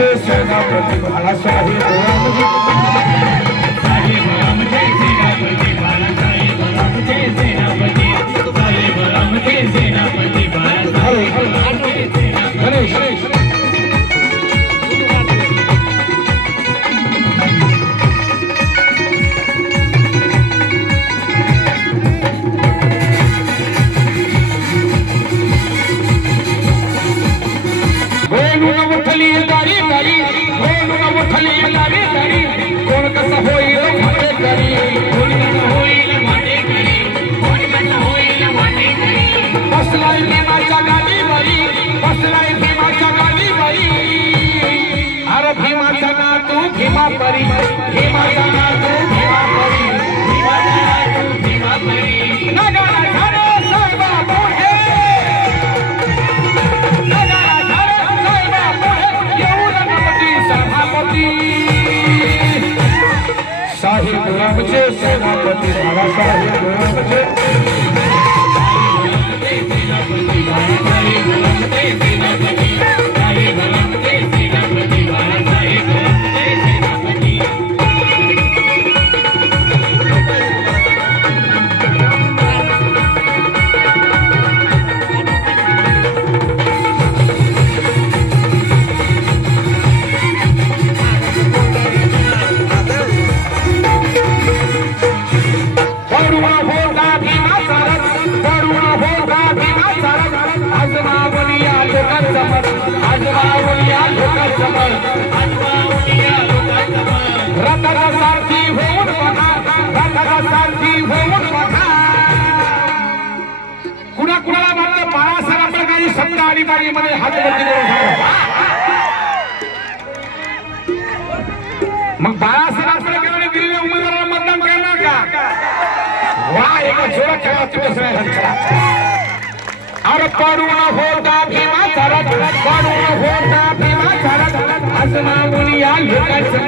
आमचे सेनापती बाळासाहेब आमचे सेनापती बाळासाहेब आमचे सेनापती बाळासाहेब गणेश कोण कसं होईल भाटेकरी बसलाय भीमाच्या गाडीवरी बसलाय भीमाच्या गाडीवरी अरे भीमाचा नातू भीमा परी भीमाचा नातू भीमा परी नगारा झाडे साहेबा मोठे नगारा झाडे साहेबा मोठे येऊन गणपती सभापती साहेब आमचे सेनापती बाळासाहेब आमचे कुणाला म्हणलं बाळासाहेब आंबेडकरांनी संघ अधिकारीमध्ये हातबंदी करून मग बाळासाहेब आंबेडकरांनी दिलेल्या उमेदवाराला मतदान करणार का वा एका जोरा खेळा अरे पडून होता भीमा चालत पडून होता भीमा चालत आजमावून या लोकांचं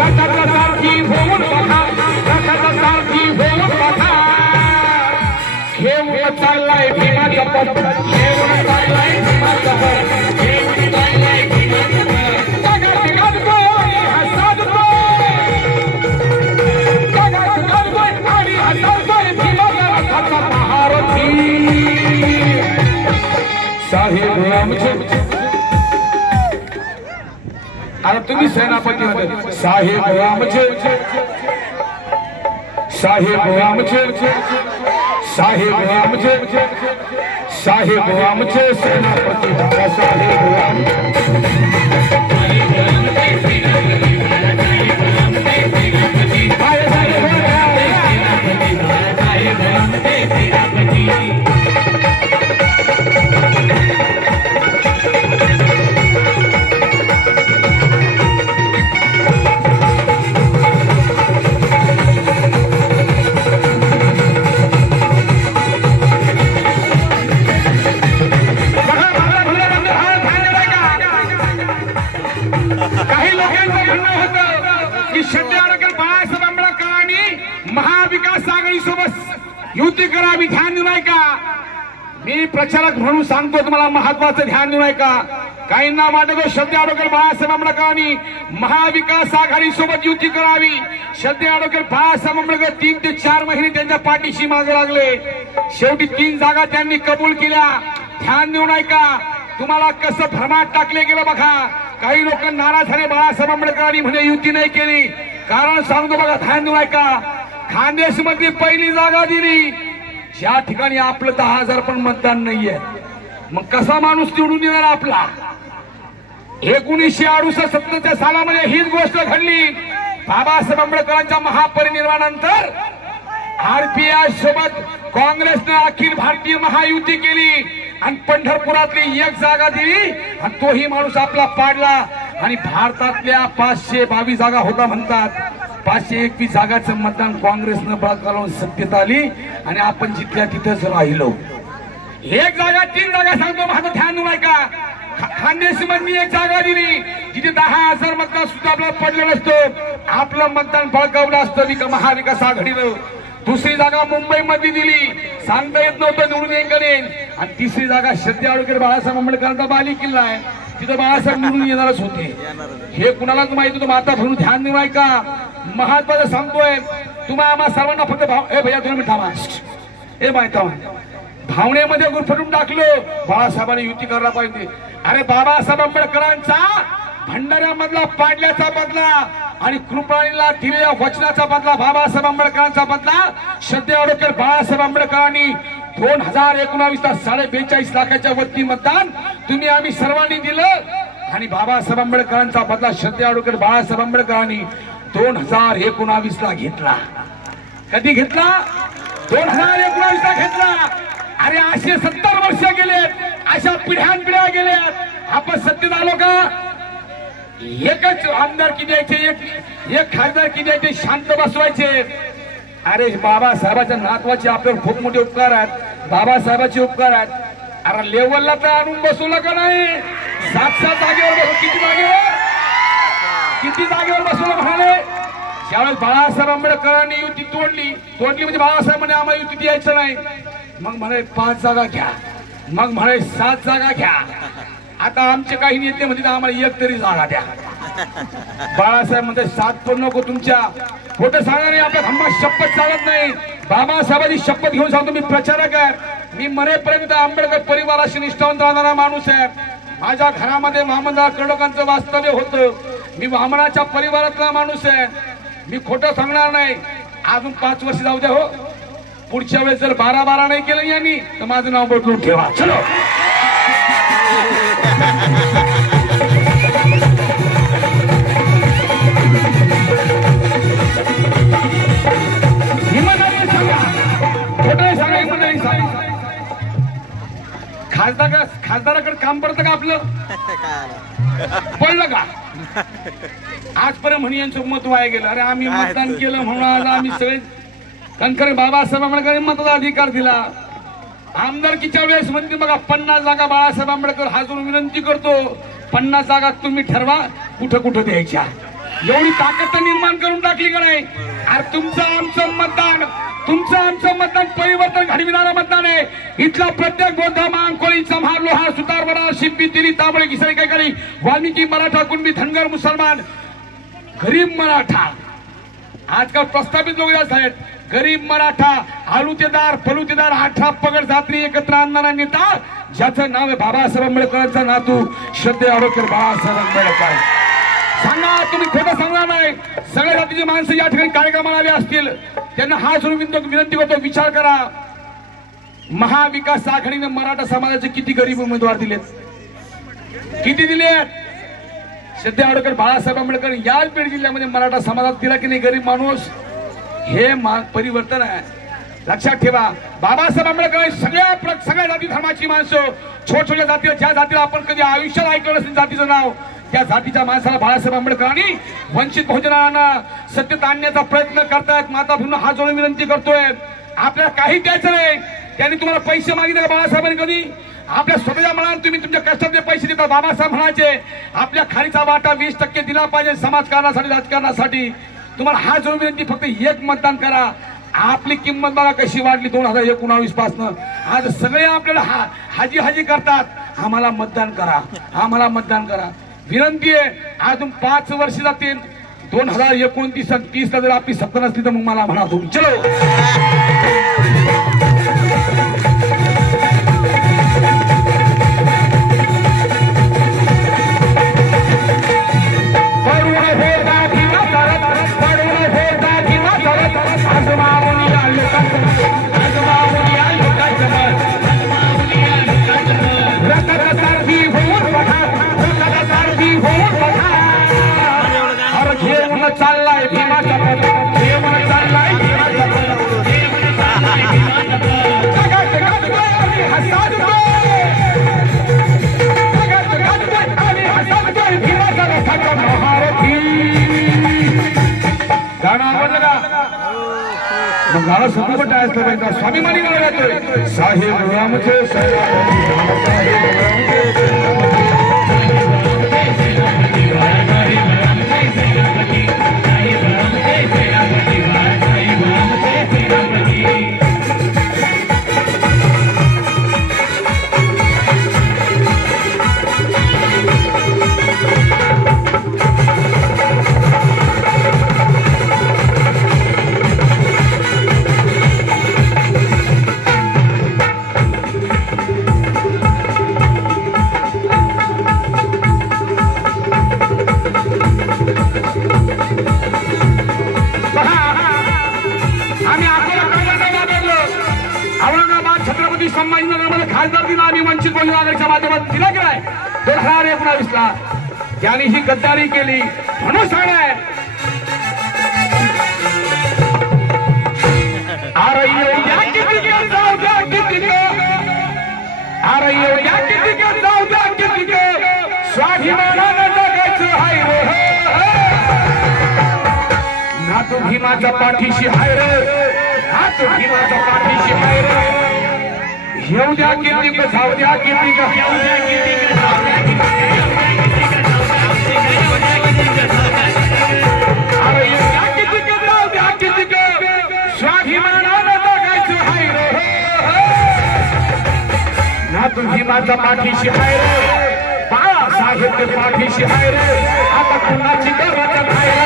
रथाचा सारखी होऊन बघा रथाचा सारखी होऊन बघा घेऊन चाललाय भीमाचा पट घेऊन चाललाय भीमाचा पट घेऊन चाललाय भीमाचा पट जगात गाजतोय आणि हसतोय जगात गाजतोय आणि हसतोय भीमाचा रथाचा महारथी साहेब आमचे आता तुम्ही सेनापती होते साहेब आमचे साहेब आमचे साहेब आमचे साहेब आमचे सेनापती बाळासाहेब काही लोकांचं म्हणणं होतं की बाळासाहेब आंबेडकरांनी महाविकास आघाडी सोबत युती करावी ध्यान देऊ नये का मी प्रचारक म्हणून सांगतो तुम्हाला महत्वाचं ध्यान देऊ नये का काहींना वाटतो बाळासाहेब आंबेडकरांनी महाविकास आघाडी सोबत युती करावी बाळासाहेब आंबेडकर 3 ते 4 महिने त्यांच्या पाठीशी मागे लागले शेवटी 3 जागा त्यांनी कबूल केल्या ध्यान देऊ नये का तुम्हाला कसं भ्रमात टाकले गेलं बघा काही लोक नाराज झाले बाळासाहेब आंबेडकरांनी म्हणे युती नाही केली कारण सांगतो बघा ध्यान देऊ नये का खानदेश मध्ये पहिली जागा दिली ज्या ठिकाणी आपलं 10,000 पण मतदान नाहीये मग कसा माणूस निवडून येणार आपला 1968-70 सालामध्ये हीच गोष्ट घडली बाबासाहेब आंबेडकरांच्या महापरिनिर्वाणानंतर आरपीआय सोबत काँग्रेसने अखिल भारतीय महायुती केली आणि पंढरपुरातली 1 जागा दिली आणि तोही माणूस आपला पाडला आणि भारतातल्या 522 जागा होता म्हणतात 521 जागाचं मतदान काँग्रेसनं बळकावून सत्तेत आली आणि आपण जिथल्या तिथेच राहिलो 1 जागा 3 जागा सांगतो माझं ध्यान देऊ नका खानदेश मध्ये 1 जागा दिली जिथे 10,000 मतदान सुद्धा आपल्याला पडलं नसतं आपलं मतदान बळकावलं असतं महाविकास आघाडीनं दुसरी जागा मुंबई मध्ये दिली सांगता येत नव्हतं निवडून येईन आणि तिसरी जागा श्रद्धे आडुकर बाळासाहेब आंबेडकरांचा बाली किल्ला आहे, तिथं बाळासाहेब निवडून येणारच होते. हे कुणालाच माहिती होतं. माता भरून ध्यान देऊ का महत्वाचं सांगतोय तुम्हाला आम्हा सर्वांना. फक्त भैया 2 मिनिट थांबा. हे माहिती भावनेमध्ये गुरफटून टाकलं बाळासाहेबांनी युती करायला पाहिजे. अरे बाबासाहेब आंबेडकरांचा भंडाऱ्यामधला पाडल्याचा बदला आणि कृपणीला दिलेल्या वचनाचा बदला, बाबासाहेब आंबेडकरांचा बदला श्रद्धे आडुकर बाळासाहेब आंबेडकरांनी 2019ला 42.5 लाखाच्या वरती मतदान तुम्ही आम्ही सर्वांनी दिलं आणि बाबासाहेब आंबेडकरांचा बदला श्रद्धे आडुकर बाळासाहेब आंबेडकरांनी 2019ला घेतला. कधी घेतला? 2019ला घेतला. अरे असे 70 वर्ष गेलेत, अशा पिढ्यानपिढ्या गेल्यात. आपण सत्तेत आलो का? एकच आमदार की द्यायचे, एक खासदार की द्यायचे, शांत बसवायचे. अरे बाबासाहेबांच्या नातवाचे आपल्यावर खूप मोठे उपकार आहेत, बाबासाहेबांचे उपकार आहेत. अरे लेवलला तर आणून बसवलं का नाही? 7-7 जागेवर बसवलं. किती जागेवर बसवलं म्हणाले? ज्यावेळेस बाळासाहेब आंबेडकरांनी युती तोडली म्हणजे बाळासाहेब म्हणे आम्हाला युती द्यायचं नाही. मग म्हणे 5 जागा घ्या, मग म्हणे 7 जागा घ्या. आता आमचे काही नेते म्हणजे आम्हाला 1 तरी जागा द्या. बाळासाहेब म्हणते 7 पण नको, तुमच्या खोटं सांगा नाही, आपल्या धम्मात शपथ चालत नाही. बाबासाहेबांची शपथ घेऊन सांगतो मी प्रचारक आहे. मी मरेपर्यंत आंबेडकर परिवाराशी निष्ठावंत राहणारा माणूस आहे. माझ्या घरामध्ये वामनराव कडकांचं वास्तव्य होतं. मी वामनाच्या परिवारातला माणूस आहे. मी खोटं सांगणार नाही. अजून 5 वर्ष जाऊ द्या. हो, पुढच्या वेळेस जर 12-12 नाही केलं यांनी तर माझं नाव बदलून ठेवा. चलो खासदाराकडे काम पडतं का आपलं? पडलं का? आजपर्यंत म्हणे यांचं मत वाया गेलं. अरे आम्ही मतदान केलं म्हणून आज आम्ही सगळे कणखरे बाबासाहेब आंबेडकरांनी मतदाधिकार दिला. आमदारकीच्या वेळेस म्हणते बघा 50 जागा बाळासाहेब आंबेडकर हाजरून विनंती करतो, 50 जागा तुम्ही ठरवा कुठं कुठं द्यायच्या. एवढी ताकद निर्माण करून टाकली का नाही? अरे तुमचं आमचं मतदान परिवर्तन घडविणारं मतदान आहे. इथला प्रत्येक बौद्ध मांकोळी चम्हार लोहार सुतार वरार शिंपी तिरी तांबळे घिसरी कैकाडी वाल्मिकी मराठा कुणबी धनगर मुसलमान गरीब मराठा आजकाल प्रस्थापित लोक जास्त आहेत. गरीब मराठा आलुतेदार पलुतेदार 18 पगड जात्री एकत्र आणणारा नेता ज्याचं नाव आहे बाबासाहेब आंबेडकरांचा नातू श्रद्धे आडुकर बाळासाहेब आंबेडकर. सांगा तुम्ही खोटं सांगणार नाही. सगळ्या जातीची माणसं या ठिकाणी कार्यक्रमाला आले असतील त्यांना हा विनंती करतो, विचार करा. महाविकास आघाडीने मराठा समाजाचे किती गरीब उमेदवार दिलेत? किती दिलेत? श्रद्धे आडुकर बाळासाहेब आंबेडकर याच बीड जिल्ह्यामध्ये मराठा समाजात दिला की नाही गरीब माणूस? हे परिवर्तन आहे. लक्षात ठेवा. बाबासाहेब आंबेडकर सगळ्या जाती धर्माची माणसं, छोट्या जातीला, ज्या जातीला आपण कधी आयुष्यात ऐकलं नसेल जातीचं नाव, त्या जातीच्या माणसाला बाळासाहेब आंबेडकरांनी वंचित बहुजनांना सत्तेत आणण्याचा प्रयत्न करतायत. माता भूमीला हात जोडून विनंती करतोय, आपल्याला काही द्यायचं नाही. त्यांनी तुम्हाला पैसे मागितले का बाळासाहेबांनी कधी? आपल्या स्वतःच्या मनात तुम्ही तुमच्या कष्टाचे पैसे देता. बाबासाहेब म्हणायचे आपल्या खालीचा वाटा 20% दिला पाहिजे समाजकारणासाठी, राजकारणासाठी. तुम्हाला हात जोडून विनंती, फक्त 1 मतदान करा. आपली किंमत बघा कशी वाढली 2019 पासून. आज सगळे आपल्याला हाजी करतात, आम्हाला मतदान करा, आम्हाला मतदान करा. विनंती आहे. अजून 5 वर्ष जातील. 2029 आणि 30 जर आपली सत्ता नसली तर मग मला म्हणा तुम्ही. चलो चाललाय भीमाचा पद, चाललाय गाणं आवडलं का? मग गाणं सोबत टाळायचं पाहिजे. स्वाभिमानी गाणं गातोय. साहेब रामचे ज्यांनी ही गद्दारी केली म्हणून सांगणार अरे एवढ्या किती जाऊ द्या किती अरे एवढ्या किती जाऊ द्या किती स्वाभिमानानं जगायचं हाय रे ना तू भीमाच्या पाठीशी हाय रे ना तू भीमाच्या पाठीशी हाय रे येऊ द्या किती जाऊ द्या किती येऊ द्या किती जाऊ द्या अरे एवढ्या किती जाऊ द्या किती स्वाभिमानानं जगायचं हाय रे ना तू भीमाच्या पाठीशी हाय रे बाळासाहेब पाठीशी हाय रे आता कुणाची गरज नाही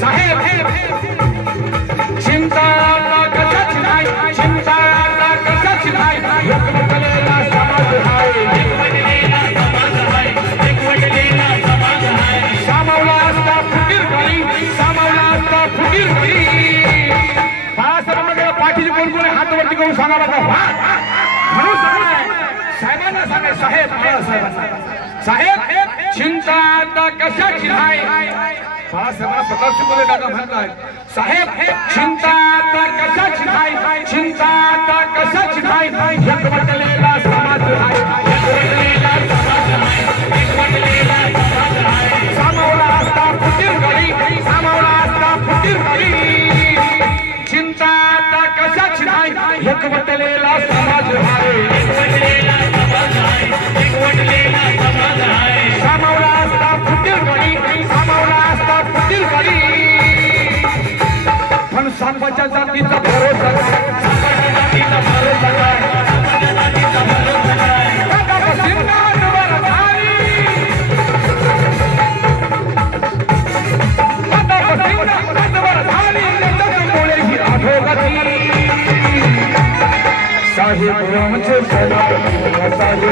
साहेब चिंता कशाची नाही चिंता कशाची नाही एकवटलेला समाज आहे सामावला असता फुटीर करी सामावला असता फुटीर करी बाळासाहेबांना पाठीची कोण कोणी हातवरती करून सांगा बघा म्हणून साहेबांना सांगा साहेब साहेब चिंता आता कशाची नाही बाळासाहेबांना स्वतःशी बोले टाका म्हणताय साहेब चिंता आता कशाची नाही चिंता आता कशाची नाही एकवटलेला समाज सामावला असता फुटीर गडी सामावला असता फुटीर गडी चिंता आता कशाची नाही एकवटलेला समाज सामावला असता फुटीर गडी सामावला असता फुटीर गडी पण सापाच्या जातीचा भरोसा साहेब रामचे साहेब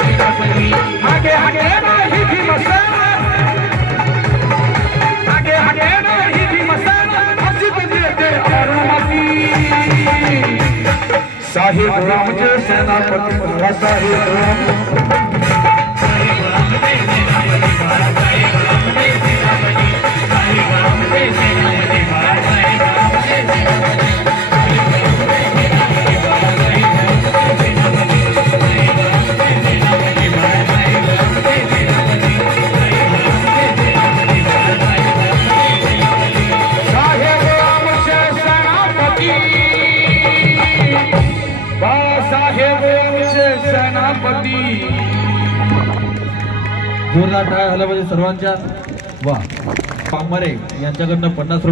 आगे आगे नाही भीमसेन आगे आगे नाही भीमसेन हसीत देते अनुमती साहेब रामचे सेनापती साहेब राम जोरदार टाळ्या झाल्या पाहिजे सर्वांच्या. वा पांगमारे यांच्याकडनं 50 रुपये.